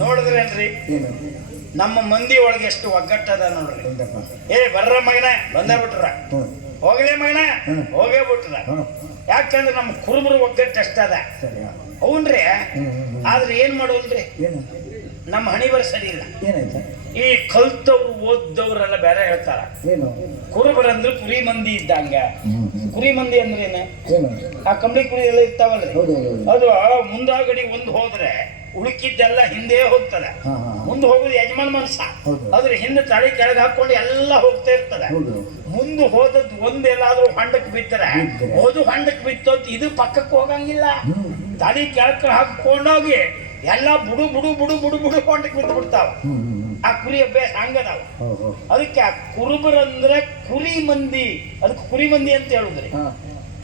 ನೋಡಿದ್ರೇನ್ರಿ? ನಮ್ಮ ಮಂದಿ ಒಳಗೆ ಎಷ್ಟು ಒಗ್ಗಟ್ಟದ ನೋಡ್ರಿ. ಏ ಬರ್ರ ಮಗನ ಬಂದೇ ಬಿಟ್ರ. ಹೋಗ್ಲಿ ಮಗನ ಹೋಗೇ ಬಿಟ್ರ. ಯಾಕಂದ್ರೆ ನಮ್ಮ ಕುರುಬರು ಒಗ್ಗಟ್ಟು ಅಷ್ಟದ. ಅವನ್ರಿ ಆದ್ರೆ ಏನ್ ಮಾಡೋನ್ರಿ ನಮ್ಮ ಹಣಿ ಬರ ಸರಿ ಇಲ್ಲ. ಈ ಕಲ್ತವ್ರು ಓದ್ದವ್ರೆಲ್ಲ ಬೇರೆ ಹೇಳ್ತಾರ. ಏನು? ಕುರುಬರಂದ್ರೆ ಕುರಿ ಮಂದಿ ಇದ್ದಂಗ. ಕುರಿ ಮಂದಿ ಅಂದ್ರೆ ಏನು? ಆ ಕಂಬಳಿ ಕುರಿ ಎಲ್ಲ ಇರ್ತಾವಲ್ರಿ ಅದು ಮುಂದಾಗಡಿ ಒಂದು ಹೋದ್ರೆ ಉಳುಕಿದ್ದೆಲ್ಲ ಹಿಂದೆ ಹೋಗ್ತದೆ. ಮುಂದೆ ಹೋಗುದು ಯಜಮಾನ್ ಮನಸ್ಸ. ಅದ್ರ ಹಿಂದೆ. ತಳಿ ಕೆಳಗೆ ಹಾಕೊಂಡು ಎಲ್ಲ ಹೋಗ್ತಾ ಇರ್ತದೆ. ಮುಂದೆ ಹೋದದ್ದು ಒಂದೆಲ್ಲಾದ್ರೂ ಹೊಂಡಕ್ಕೆ ಬಿತ್ತರೆ ಓದು ಹೋದು ಹೊಂಡಕ್ಕೆ ಬಿತ್ತು ಇದು ಪಕ್ಕಕ್ಕೆ ಹೋಗಂಗಿಲ್ಲ. ತಳಿ ತಲೆ ಕೆಳಕ್ಕೆ ಹಾಕೊಂಡೋಗಿ ಎಲ್ಲ ಬುಡು ಬುಡು ಬುಡು ಬುಡು ಬುಡು ಹೊಂಡಕ್ಕೆ ಬಿದ್ದು ಬಿಡ್ತಾವ ಆ ಕುರಿ ಅಭ್ಯಾಸ ಹಂಗದಾವ ಅದಕ್ಕೆ ಆ ಕುರುಬರಂದ್ರೆ ಕುರಿ ಮಂದಿ ಅದಕ್ಕೆ ಕುರಿ ಮಂದಿ ಅಂತ ಹೇಳುದ್ರಿ.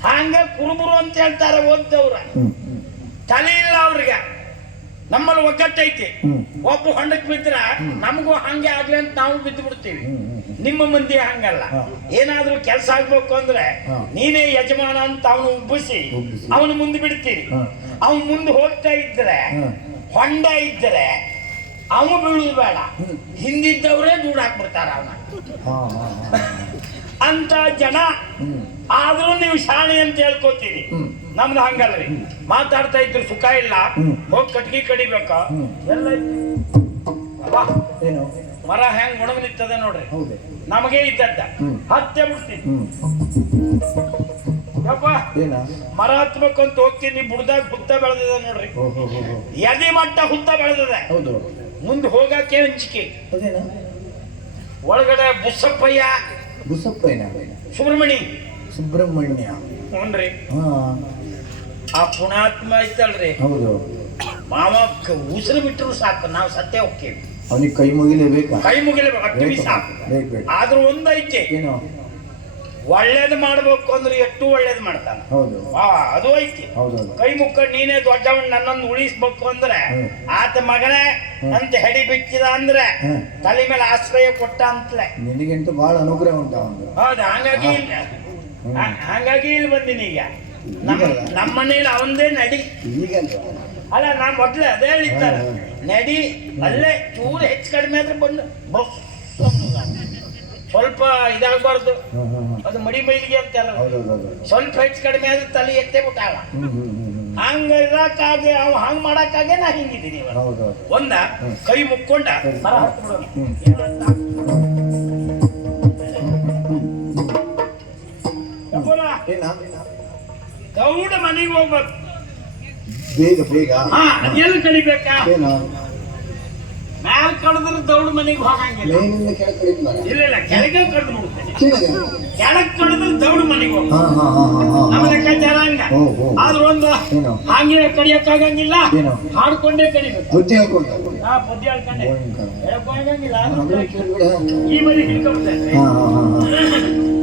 ಹಂಗ ಕುರುಬರು ಅಂತ ಹೇಳ್ತಾರೆ ಓದ್ದವ್ರ. ತಲೆ ಇಲ್ಲ ಅವ್ರಿಗೆ. ನಮ್ಮಲ್ಲಿ ಒಗ್ಗಟ್ಟೈತಿ ಒಬ್ಬ ಹೊಂಡಕ್ಕೆ ಬಿದ್ರ ನಮಗೂ ಹಂಗೆ ಆಗ್ಲಿ ಅಂತ ನಾವು ಬಿದ್ದು ಬಿಡ್ತೀವಿ ನಿಮ್ಮ ಮಂದಿ ಹಂಗಲ್ಲ. ಏನಾದ್ರೂ ಕೆಲಸ ಆಗ್ಬೇಕು ಅಂದ್ರೆ ನೀನೇ ಯಜಮಾನ ಅಂತ ಅವನು ಉಬ್ಬಿಸಿ. ಅವನು ಮುಂದೆ ಬಿಡ್ತೀವಿ. ಅವನು ಮುಂದೆ ಹೋಗ್ತಾ ಇದ್ರೆ ಹೊಂಡ ಇದ್ರೆ ಅವ ಬೀಳುದು ಬೇಡ. ಹಿಂದಿದ್ದವರೇ ದೂರ ಹಾಕ್ಬಿಡ್ತಾರ ಅವನ. ಅಂತ ಜನ ಆದ್ರೂ ನೀವು ಶಾಣೆ ಅಂತ ಹೇಳ್ಕೊತೀರಿ. ನಮ್ದು ಹಂಗಲ್ರಿ ಮಾತಾಡ್ತಾ ಇದ್ರು ಸುಖ ಇಲ್ಲ. ಹೋಗಿ ಕಟ್ಗಿ ಕಡಿಬೇಕ? ಎಲ್ಲ ಮರ ಹೆಂಗ್ ಒಣಗ್ ನಿಂತದ ನೋಡ್ರಿ. ಹೌದು. ನಮಗೆ ಇದ್ದದ್ದ. ಹತ್ತೆ ಬಿಡ್ತೀನಿ. ಹ್ಮ್. ಯಪ್ಪ. ಏನ? ಮರ ಹತ್ಬೇಕಂತ ಹೋಗ್ತೀನಿ ಬುಡ್ದಾಗ ಹುತ್ತ ಬೆಳೆದಿದೆ ನೋಡ್ರಿ. ಎದಿ ಮಟ್ಟ ಹುತ್ತ ಬೆಳೆದಿದೆ. ಹೌದು. ಮುಂದೆ ಹೋಗಕ್ಕೆ ಹಂಚಿಕೆ ಅದೇನ? ಒಳಗಡೆ ಬುಸಪ್ಪಯ್ಯ ಬುಸಪ್ಪ ಸುಬ್ರಹ್ಮಣ್ಯ. ಸುಬ್ರಹ್ಮಣಿ ಸುಬ್ರಹ್ಮಣ್ಯ. ಹ್ಞೂನ್ರಿ ಹಾ. ಆ ಪುಣಾತ್ಮ ಐತಲ್ರಿ. ಹೌದು. ಮಾವ ಉಸಿರು ಬಿಟ್ಟರು ಸಾಕು ನಾವು ಸತ್ಯ ಹೋಗ್ತೇವೆ. ಅವನಿಗೆ ಕೈ ಮುಗಿಲೇಬೇಕಾ? ಕೈ ಮುಗಿಲೇಬೇಕು ಸಾಕು. ಆದ್ರೂ ಒಂದೈತೆ. ಏನು? ಒಳ್ಳೇದು ಮಾಡ್ಬೇಕು ಅಂದ್ರೆ ಎಷ್ಟು ಒಳ್ಳೇದು ಮಾಡ್ತಾನ. ಹೌದು. ಆ, ಅದು ಐತಿ. ಕೈ ಮುಕ್ಕ ನೀನೇ ದೊಡ್ಡವನ್ ನನ್ನೊಂದು ಉಳಿಸ್ಬೇಕು ಅಂದ್ರೆ. ಆತ ಮಗನೇ ಅಂತ ಹೆಡಿ ಬಿಚ್ಚಿದ ಅಂದ್ರೆ ತಲೆ ಮೇಲೆ ಆಶ್ರಯ ಕೊಟ್ಟ ಅಂತಲೇ. ನಿನಗಂತೂ ಬಹಳ ಅನುಗ್ರಹ ಉಂಟ ಅವನು ಹೌದು ಹಂಗಾಗಿ ಇಲ್ಲ. ಹಾಗಾಗಿ ಇಲ್ಲಿ ಬಂದಿನಿ ಈಗ. ನಮ್ಮ. ನಮ್ಮ ಮನೇಲಿ ಅವಂದೇ ನಡಿ. ಈಗ ಅಲ್ಲ ನಾ ಮೊದ್ಲೇ ಅದೇ ಹೇಳಿದ್ದಾರೆ ನಡಿ ಅಲ್ಲೇ ಚೂರು ಹೆಚ್ಚು ಕಡಿಮೆ ಆದ್ರೆ ಬಂದು. ಸ್ವಲ್ಪ ಇದಾಗಬಾರ್ದು. ಅದು ಮಡಿ ಮೈಲಿಗೆ ಅಂತಾರ ಸ್ವಲ್ಪ ಹೆಚ್ಚು ಕಡಿಮೆ ಆದ್ರೆ ತಲೆ ಎತ್ತೆ ಹ್ಮ್ ಹಂಗ ಇರಾಕಾಗೆ ಅವ ಹಂಗ ಮಾಡಕ್ಕಾಗೆ ನಾ ಹಿಂಗಿದ್ದೀನಿ ಒಂದ ಕೈ ಮುಕ್ಕೊಂಡ ಗೌಡ ಮನೆಗೆ ಹೋಗ್ಬೇಕು. ಬೇಗ ಬೇಗ. ಹಾ ಎಲ್ಲಿ ಕಡಿಬೇಕಾ ಏನು? ಮ್ಯಾಲ ಕಡದ್ರ ದೌಡ್ ಮನೆಗೆ ಹೋಗಂಗಿಲ್ಲ. ಮೇಲಿಂದ ಕೆಳಗೆ ಕಡಿದ್ಮಾರ ಇಲ್ಲ ಇಲ್ಲ ಕೆಳಗೆ ಕಡ್ದು ಬಿಡ್ತೇನೆ ಕೆಳಗೆ ಕೆಳಗ್ ಕಡದ್ರ ದೌಡ್ ಮನೆಗೆ ಹೋಗ ಹಾ ಹಾ ಹಾ ಹಾ ಹಾ ನಮ್ಮ ಲೆಕ್ಕಾಚಾರ ಹಂಗ ಆದ್ರ ಒಂದು ಹಾಗೆ ಕಡಿಯಕ್ಕಾಗಂಗಿಲ್ಲ. ಹಾಡ್ಕೊಂಡೇ ಕಡಿಬೇಕು. ಬುದ್ಧಿ ಹೇಳ್ಕೊಂಡು ಹೇಳ್ಕೊಂಡೆ. ಹಾ, ಬಿಡು, ಬಿಡು. ಈ ಮನೆ ಹಿಡ್ಕೊಂಡ್ಬಿಟ್ಟೆ ಹಾ ಹಾ ಹಾ ಹಾ.